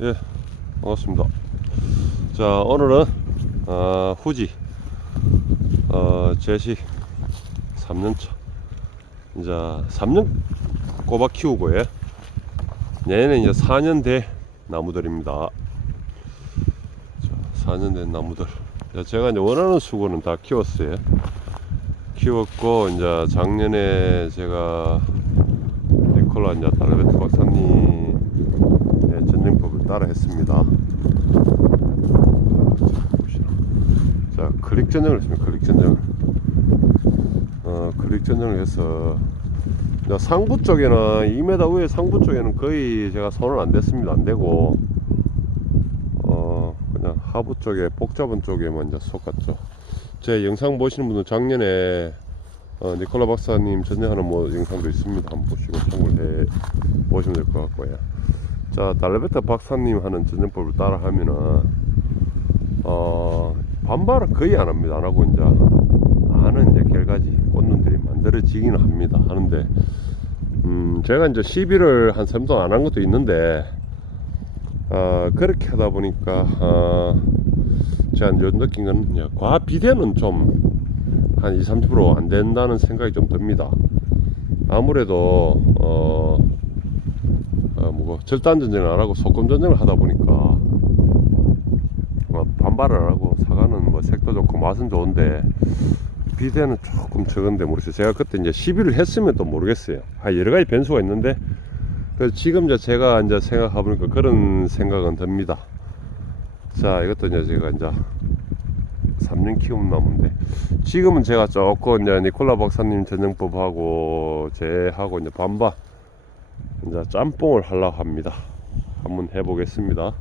예, 반갑습니다. 자, 오늘은 어, 후지 어, 제시 3년차. 이제 3년 꼬박 키우고 예. 얘는 이제 4년 대 나무들입니다. 자, 4년 된 나무들. 자, 제가 이제 원하는 수고는 다 키웠어요. 키웠고 이제 작년에 제가 니콜라 이제 달라베트 박사님 따라 했습니다. 자, 클릭 전쟁을 했습니다. 클릭 전쟁을. 어, 클릭 전쟁을 해서 상부 쪽에는 2m 위에 상부 쪽에는 거의 제가 손을 안 댔습니다. 안 대고 어, 그냥 하부 쪽에 복잡한 쪽에만 이제 속았죠. 제 영상 보시는 분은 작년에 어, 니콜라 박사님 전쟁하는 뭐 영상도 있습니다. 한번 보시고 참고해 보시면 될 것 같고요. 자, 달레베타 박사님 하는 전쟁법을 따라 하면은 어, 반발은 거의 안 합니다. 안 하고 이제 많은 이제 결가지 꽃눈들이 만들어지기는 합니다. 하는데 음, 제가 이제 시비를 한 3도 안한 것도 있는데 어, 그렇게 하다 보니까 어, 제가 이제 느낀 건 과비대는 좀 한 20, 30%안 된다는 생각이 좀 듭니다. 아무래도 어, 어, 뭐 절단 전쟁을 안 하고 소금 전쟁을 하다 보니까 어, 반발을 안 하고 사과는 뭐 색도 좋고 맛은 좋은데 비대는 조금 적은데 모르겠어요. 제가 그때 이제 시비를 했으면 또 모르겠어요. 아, 여러 가지 변수가 있는데 그래서 지금 이제 제가 이제 생각해보니까 그런 생각은 듭니다. 자, 이것도 이제 제가 이제 3년 키우면 나무인데 지금은 제가 조금 이제 니콜라 박사님 전쟁법하고 제하고 이제 반반 이제 짬뽕을 하려고 합니다. 한번 해보겠습니다.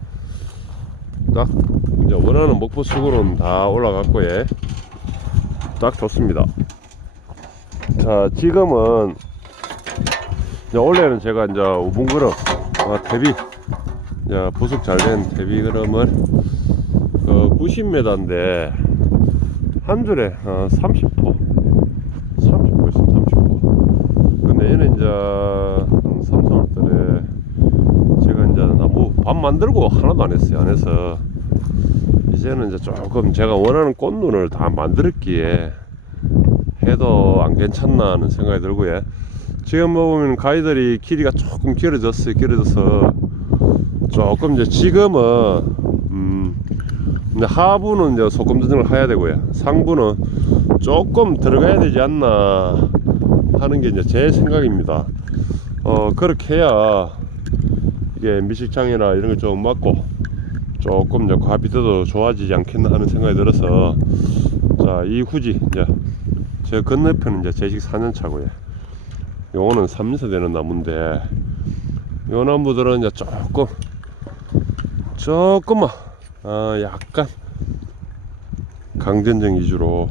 딱 이제 원하는 수고는 다 올라갔고 예. 딱 좋습니다. 자 지금은 이제 원래는 제가 이제 우분그릇 어, 대비 이제 부속 잘된 대비 그릇을 어, 90m인데 한 줄에 어, 30포 30포 있으면 30포 근데 얘는 이제 3, 4월 달에 제가 이제 나무 밥 만들고 하나도 안 했어요. 안 해서 이제는 이제 조금 제가 원하는 꽃눈을 다 만들었기에 해도 안 괜찮나 하는 생각이 들고요. 지금 보면 가위들이 길이가 조금 길어졌어요. 길어져서 조금 이제 지금은 음 하부는 이제 소금 전쟁을 해야 되고요. 상부는 조금 들어가야 되지 않나 하는 게 이제 제 생각입니다 어 그렇게 해야 이게 미식장이나 이런 거좀 맞고 조금 이제 과비도도 좋아지지 않겠나 하는 생각이 들어서 자 이 후지 이제 제 건너편은 이제 제식 4년 차고요. 요거는 3년차 되는 나무인데 요 나무들은 이제 조금 조금만 아 약간 강전쟁 위주로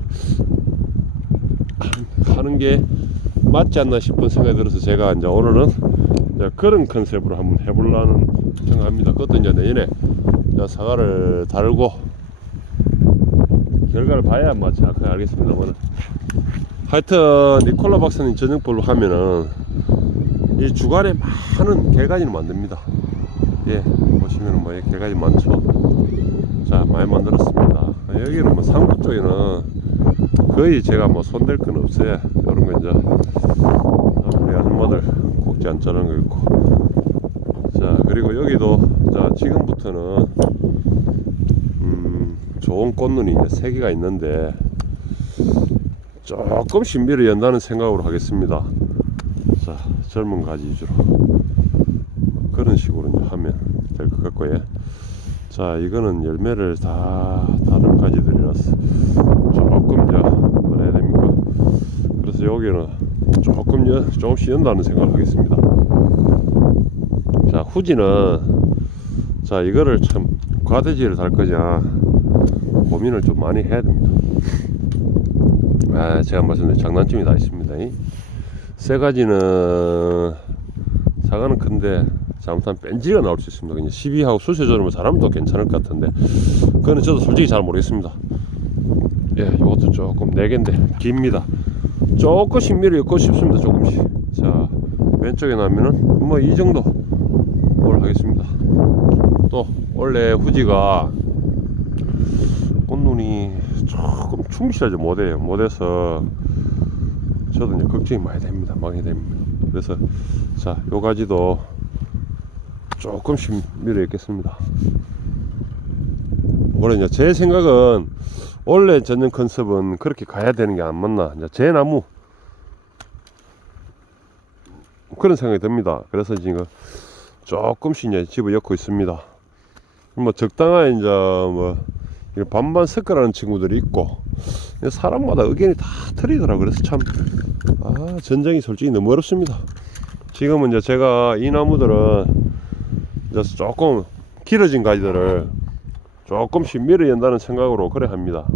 하는 게 맞지 않나 싶은 생각이 들어서 제가 이제 오늘은 이제 그런 컨셉으로 한번 해보려는 생각합니다. 그것도 이제 내년에 이제 사과를 달고 결과를 봐야 뭐 정확하게 알겠습니다만 하여튼 니콜라 박사님 전형법로 하면은 이 주간에 많은 개가지를 만듭니다. 예, 보시면은 뭐 개가지 많죠. 자, 많이 만들었습니다. 여기는 뭐 상부 쪽에는 거의 제가 뭐 손댈 건 없어요. 이런 거 이제 우리 아줌마들 꼭지 안 자르는 거 있고. 자, 그리고 여기도 자 지금부터는 음, 좋은 꽃눈이 이제 세 개가 있는데 조금 신비를 연다는 생각으로 하겠습니다. 자, 젊은 가지 위주로 그런 식으로 이제 하면 될 것 같고요. 자, 이거는 열매를 다 다른 가지들이라서 조금 이제 뭐라 해야 됩니까? 그래서 여기는 조금 연, 조금씩 연다는 생각을 하겠습니다. 자, 후지는 자, 이거를 참 과대지를 달 거냐 고민을 좀 많이 해야 됩니다. 아, 제가 말씀드린 장단점이 다 있습니다. 이. 세 가지는 사과는 큰데 잘못하면 뺀지가 나올 수 있습니다. 그냥 시비하고 수세 조절을 잘하면 더 괜찮을 것 같은데 그거는 저도 솔직히 잘 모르겠습니다. 예, 이것도 조금 네 개인데 깁니다. 조금씩 밀어 엮고 싶습니다. 조금씩. 자, 왼쪽에 나면은 뭐 이 정도 뭘 하겠습니다. 요것도 원래 후지가 꽃눈이 조금 충실하지 못해요. 못해서 저도 이제 걱정이 많이 됩니다. 많이 됩니다. 그래서 자, 요 가지도 조금씩 밀어 있겠습니다. 원래 이제 제 생각은 원래 전년 컨셉은 그렇게 가야 되는 게 안 맞나. 제 나무 그런 생각이 듭니다. 그래서 지금 조금씩 이제 집어 엮고 있습니다. 뭐 적당한 이제 뭐 반반 섞으라는 친구들이 있고 사람마다 의견이 다 틀리더라고. 그래서 참 아, 전쟁이 솔직히 너무 어렵습니다. 지금은 이제 제가 이 나무들은 이제 조금 길어진 가지들을 조금씩 밀어 연다는 생각으로 그래 합니다.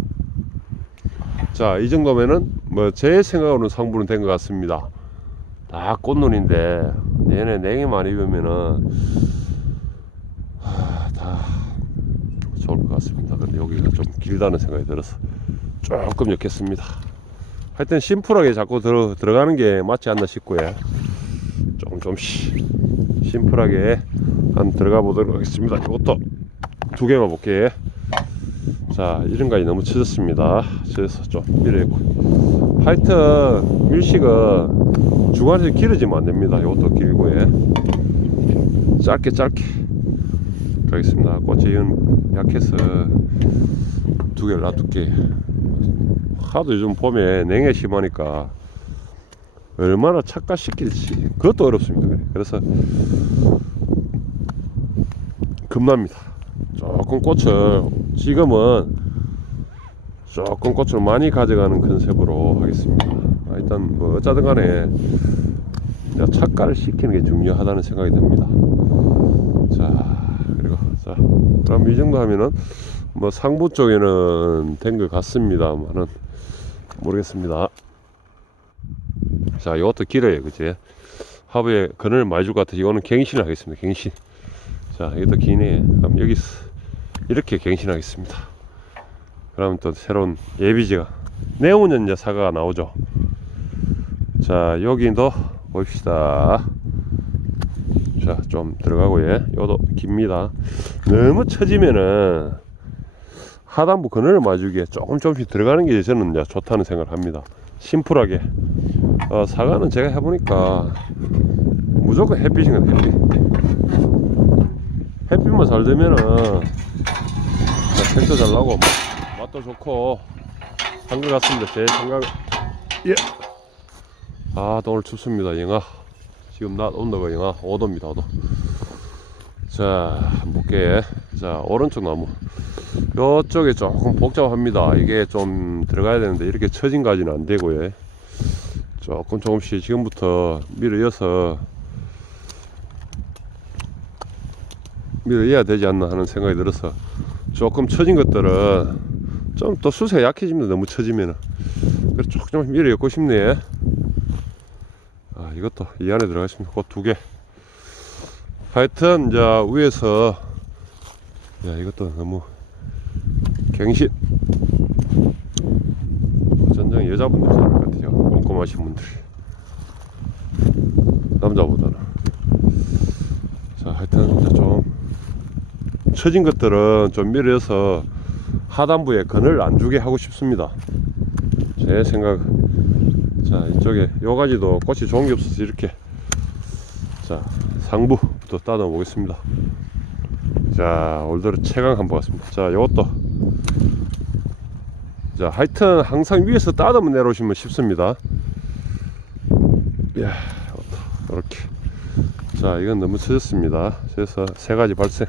자, 이 정도면은 뭐 제 생각으로는 상부는 된 것 같습니다. 다 꽃눈인데 내내 냉이만 입으면은 하, 다 좋을 것 같습니다. 근데 여기가 좀 길다는 생각이 들어서 조금 엮겠습니다. 하여튼 심플하게 자꾸 들어, 들어가는 게 맞지 않나 싶고요. 조금 좀씩 심플하게 한 들어가 보도록 하겠습니다. 이것도 두 개만 볼게. 자, 이런까지 너무 쳐졌습니다. 그래서 좀 밀어있고. 하여튼 밀식은 중간에서 길어지면 안 됩니다. 이것도 길고, 예. 짧게 짧게 가겠습니다. 꽃이 연 약해서 두 개를 놔둘게. 하도 요즘 봄에 냉해 심하니까 얼마나 착각시킬지 그것도 어렵습니다. 그래. 그래서 겁납니다. 조금 꽃을 지금은 조금 꽃을 많이 가져가는 컨셉으로 하겠습니다. 아, 일단 뭐 어쩌든 간에 착가를 시키는 게 중요하다는 생각이 듭니다. 자 그리고 자 그럼 이 정도 하면은 뭐 상부 쪽에는 된 것 같습니다만은 모르겠습니다. 자 이것도 길어요 그지? 하부에 그늘 것 같아 이거는 갱신을 하겠습니다 갱신 자 이것도 기네 그럼 여기 이렇게 갱신하겠습니다. 그러면 또 새로운 예비지가 이제 사과가 나오죠. 자 여기도 봅시다. 자 좀 들어가고 예. 요도 깁니다. 너무 처지면은 하단부 그늘을 마주기에 조금 조금씩 들어가는 게 저는 이제 좋다는 생각을 합니다. 심플하게. 어, 사과는 제가 해보니까 무조건 햇빛인 것 햇빛. 햇빛만 잘 되면은 색도 잘 나고 맛- 맛도 좋고. 한 것 같습니다. 제 생각. 예. 아또 오늘 춥습니다 영하. 지금 낮 온도가 영하 5도입니다 5도. 자 볼게. 자 오른쪽 나무. 요쪽에 조금 복잡합니다. 이게 좀 들어가야 되는데 이렇게 처진 가지는 안 되고요. 조금 조금씩 지금부터 밀어 이어서 밀어 이어야 되지 않나 하는 생각이 들어서 조금 처진 것들은 좀 또 수세가 약해집니다 너무 처지면은 그래서 조금 조금씩 밀어 엮고 싶네. 아 이것도 이 안에 들어가 있습니다. 그 두개. 하여튼 이제 위에서 야 이것도 너무 갱신. 전장 여자분들 잘할 것 같아요. 꼼꼼하신 분들 남자보다는. 자 하여튼 처진 것들은 좀 밀어서 하단부에 그늘 안 주게 하고 싶습니다. 제 생각. 자 이쪽에 요 가지도 꽃이 좋은 게 없어서 이렇게. 자 상부부터 따다 보겠습니다. 자 올드를 최강 한번 보겠습니다. 자 요것도. 자 하여튼 항상 위에서 따다만 내려오시면 쉽습니다. 이야 이렇게. 자 이건 너무 처졌습니다. 그래서 세 가지 발생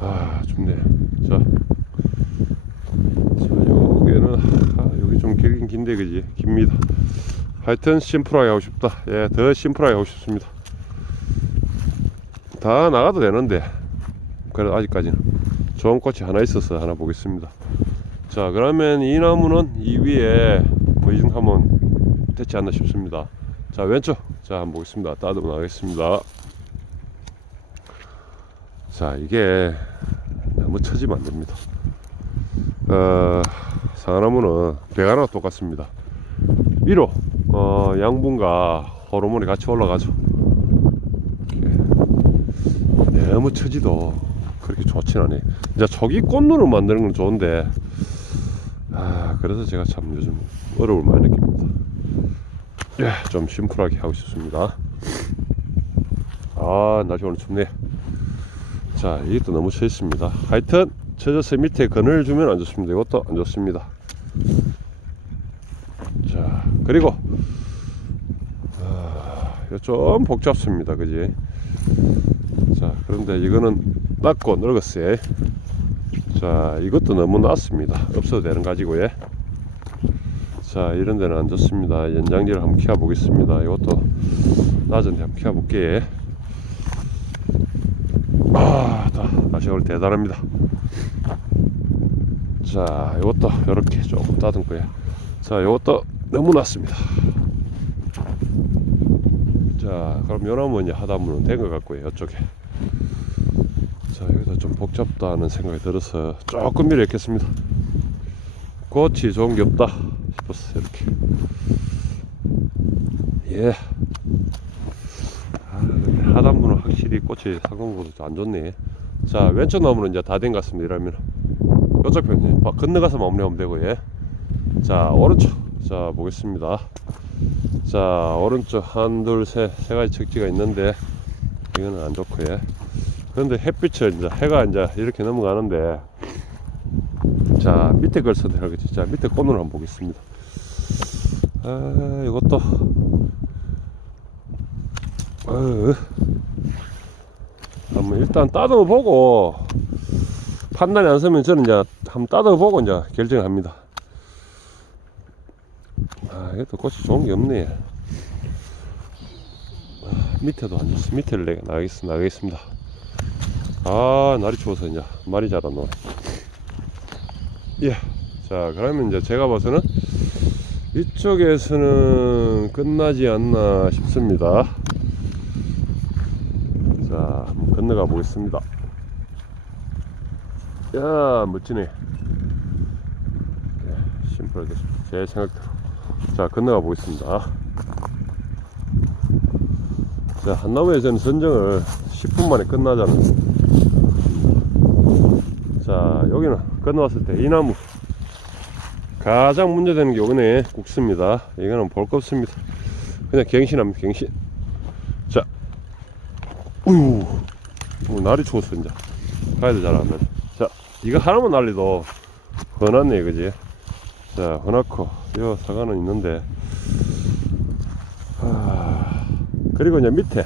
아 춥네. 자, 자 여기는 아, 여기 좀 길긴 긴데 그지? 깁니다. 하여튼 심플하게 하고 싶다. 예더 심플하게 하고 싶습니다. 다 나가도 되는데. 그래 아직까지는. 좋은 꽃이 하나 있어서 하나 보겠습니다. 자 그러면 이 나무는 이 위에 뭐 이 정도 하면 됐지 않나 싶습니다. 자 왼쪽. 자 한번 보겠습니다. 따도 나가겠습니다 자 이게 너무 처지면 안 됩니다 어, 상나무는 배가나가 똑같습니다 위로 어, 양분과 호르몬이 같이 올라가죠 이렇게 너무 처지도 그렇게 좋진 않아요. 이제 저기 꽃눈을 만드는 건 좋은데, 아, 그래서 제가 참 요즘 어려움을 많이 느낍니다. 예, 좀 심플하게 하고 싶습니다. 아, 날씨 오늘 춥네. 자, 이것도 너무 처 있습니다. 하여튼, 처져서 밑에 그늘 주면 안 좋습니다. 이것도 안 좋습니다. 자, 그리고, 아, 이거 좀 복잡습니다. 그지? 자, 그런데 이거는 낮고 늙었어요. 자, 이것도 너무 낮습니다. 없어도 되는 가지고요. 자, 이런 데는 안 좋습니다. 연장지를 한번 키워 보겠습니다. 이것도 낮은데 한번 키워 볼게요. 아, 다, 다시 오늘 대단합니다. 자, 이것도 이렇게 조금 따듬고요. 자, 이것도 너무 낮습니다. 자, 그럼 요나무 이제 하단문은 된것 같고요. 이쪽에. 자, 여기서 좀 복잡다는 생각이 들어서 조금 밀어있겠습니다. 꽃이 좋은 게 없다 싶었어 이렇게. 예. 아, 하단문은 확실히 꽃이 상공보다 안 좋네. 자, 왼쪽 나무는 이제 다 된 것 같습니다. 이러면 이쪽 편 이제 건너가서 마무리하면 되고 예. 자, 오른쪽. 자, 보겠습니다. 자, 오른쪽 한, 둘, 셋, 세 가지 척지가 있는데 이거는 안 좋고 요. 그런데 햇빛을 이제 해가 이제 이렇게 넘어가는데 자 밑에 걸 선택하겠지. 자 밑에 꽃으로 한번 보겠습니다. 아 이것도 어, 한번 일단 따듬어 보고 판단이 안 서면 저는 이제 한번 따듬어 보고 이제 결정합니다. 아 이것도 꽃이 좋은 게 없네. 아, 밑에도 안. 밑에를 내가 나가겠, 나가겠습니다. 아 날이 추워서 이제 말이 잘 안 나와 예. 자 그러면 이제 제가 봐서는 이쪽에서는 끝나지 않나 싶습니다 건너가 보겠습니다. 야 멋지네. 예, 심플하게 제 생각대로. 자 건너가 보겠습니다. 자 한나무에서는 선정을 10분 만에 끝나잖아요 자 여기는 건너왔을 때 이 나무. 가장 문제되는 게 여기네 국수입니다. 이거는 볼거 없습니다. 그냥 갱신합니다 갱신. 자. 우유 뭐 날이 추웠어 이제 가야도 잘 안 나네 자 이거 하나만 날리도 흔하네 그지 자 흔하고 요 사과는 있는데 아, 그리고 이제 밑에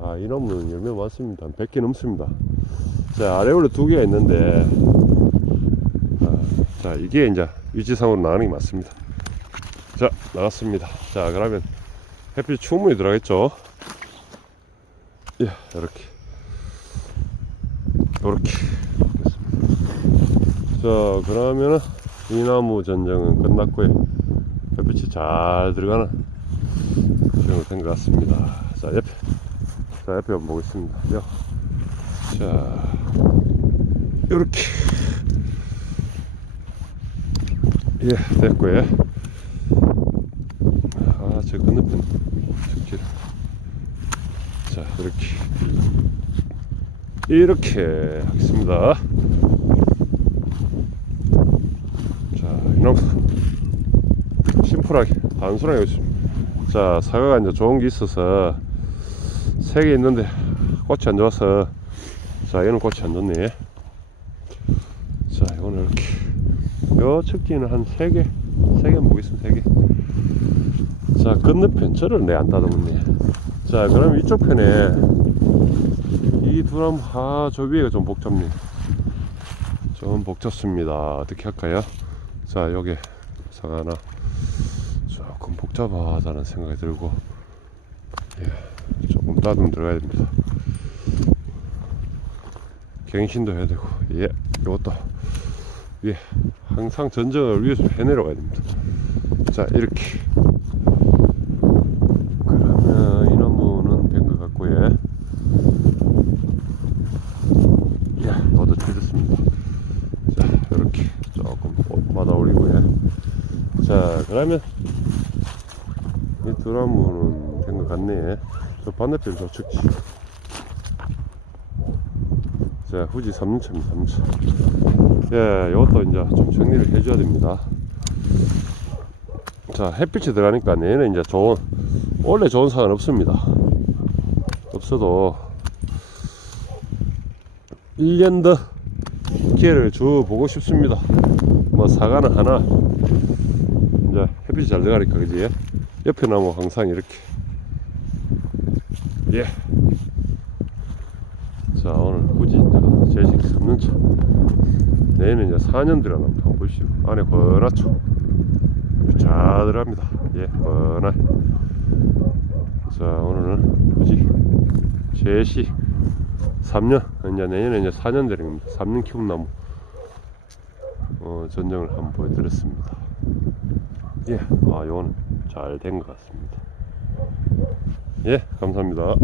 아, 이 나무는 열매 많습니다. 한 100개 넘습니다. 자, 아래올로 두 개가 있는데, 아, 자, 이게 이제 위치상으로 나가는 게 맞습니다. 자, 나갔습니다. 자, 그러면 햇빛 충분히 들어가겠죠? 예, 이렇게. 이렇게. 자, 그러면은 이 나무 전쟁은 끝났고요. 햇빛이 잘 들어가는 된것 같습니다. 자, 옆에. 자, 옆에 한번 보겠습니다. 요. 자, 요렇게. 예, 됐고요. 아, 저 건너편 저길. 자, 이렇게. 이렇게 하겠습니다. 자, 이놈. 심플하게, 단순하게. 자, 사과가 이제 좋은 게 있어서 세 개 있는데 꽃이 안 좋아서 자 얘는 꽃이 안 좋네 자 이거는 이렇게 요 측지는 한 세개세 개 보겠습니다 세개자 건너편 저를 내 안 따듬네 자 그럼 이쪽 편에 이 두람 아저 위에가 좀 복잡네 좀 복잡습니다. 어떻게 할까요? 자 여기 사과 하나. 조금 복잡하다는 생각이 들고 예. 조금 따듬 들어가야 됩니다. 갱신도 해야 되고 예 이것도. 예 항상 전정을 위해서 해내려 가야 됩니다. 자 이렇게 그러면 이 나무는 된 것 같고요 예 이것도 쳐졌습니다 자 이렇게 조금 받아 올리고요 자 그러면 이두 나무는 된 것 같네 저 반대편 저 측지 자, 후지 3년차입니다, 3년차. 예, 이것도 이제 좀 정리를 해줘야 됩니다. 자, 햇빛이 들어가니까 얘는 이제 좋은, 원래 좋은 상은 없습니다. 없어도 1년 더 기회를 줘 보고 싶습니다. 뭐 사과는 하나 햇빛이 잘 들어가니까 그지? 옆에 나무 항상 이렇게 예. 자 오늘 후지 이제 제식 3년차 내일은 이제 4년 들어갑니다. 한번 보시죠. 안에 잘 들어갑니다. 예, 번화. 자 오늘은 후지 제식 3년 이제 내년에 이제 4년 되는 겁니다. 3년 키운 나무 어, 전정을 한번 보여드렸습니다. 예, 아 요건 잘 된 것 같습니다. 예, 감사합니다.